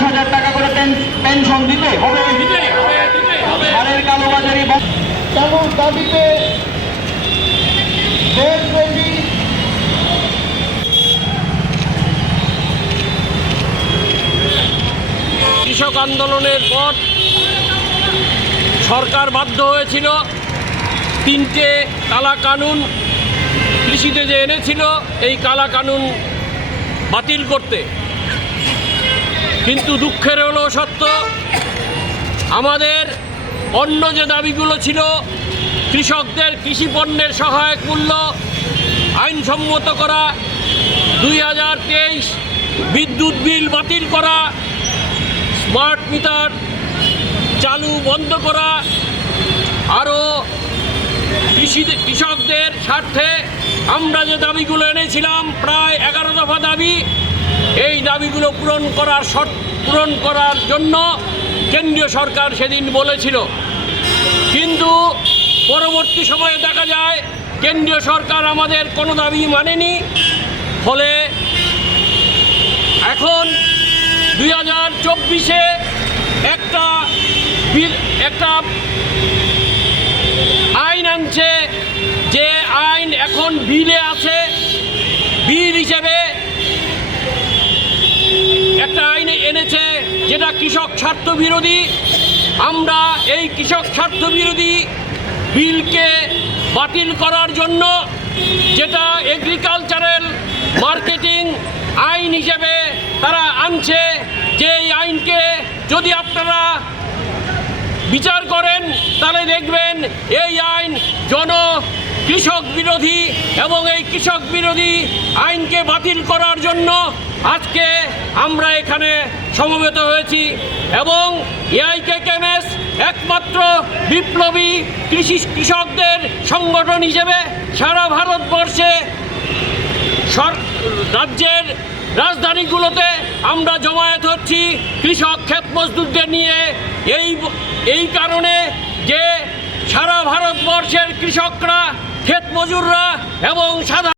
দশ হাজার টাকা করে পেনশন দিতে হবে? কালোবাজারি চালুর দাবিতে দেশব্যাপী কৃষক আন্দোলনের পর সরকার বাধ্য হয়েছিল তিনটে কালা কানুন কৃষিতে যে এনেছিল এই কালা কানুন বাতিল করতে। কিন্তু দুঃখের হলো সত্য, আমাদের অন্য যে দাবিগুলো ছিল, কৃষকদের কৃষি পণ্যের সহায়ক মূল্য আইনসম্মত করা, দুই হাজার তেইশ বিদ্যুৎ বিল বাতিল করা, স্মার্ট মিটার চালু বন্ধ করা, আরও কৃষি কৃষকদের স্বার্থে আমরা যে দাবিগুলো এনেছিলাম, প্রায় এগারো দফা দাবি এই দাবিগুলো পূরণ করার শর্ত, পূরণ করার জন্য কেন্দ্রীয় সরকার সেদিন বলেছিল। কিন্তু পরবর্তী সময়ে দেখা যায়, কেন্দ্রীয় সরকার আমাদের কোনো দাবি মানেনি। ফলে এখন দুই হাজার চব্বিশে একটা একটা আইন আনছে। যে আইন এখন বিলে আছে, বিল হিসেবে একটা আইন এনেছে যেটা কৃষক স্বার্থ বিরোধী, আমরা এই কৃষক স্বার্থ বিরোধী বিলকে বাতিল করার জন্য যেটা এগ্রিকালচারাল মার্কেটিং আইন হিসেবে তারা আনছে যে এই আইনকে যদি আপনারা বিচার করেন, তাহলে দেখবেন এই আইন জন কৃষক বিরোধী এবং এই কৃষক বিরোধী আইনকে বাতিল করার জন্য আজকে আমরা এখানে সমবেত হয়েছি এবং এআইকে কেমএস একমাত্র বিপ্লবী কৃষি কৃষকদের সংগঠন হিসেবে সারা ভারতবর্ষে রাজ্যের রাজধানীগুলোতে আমরা জমায়েত হচ্ছি কৃষক ক্ষেত মজদুরদের নিয়ে। এই এই কারণে যে সারা ভারতবর্ষের কৃষকরা, ক্ষেত মজুররা এবং সাধারণ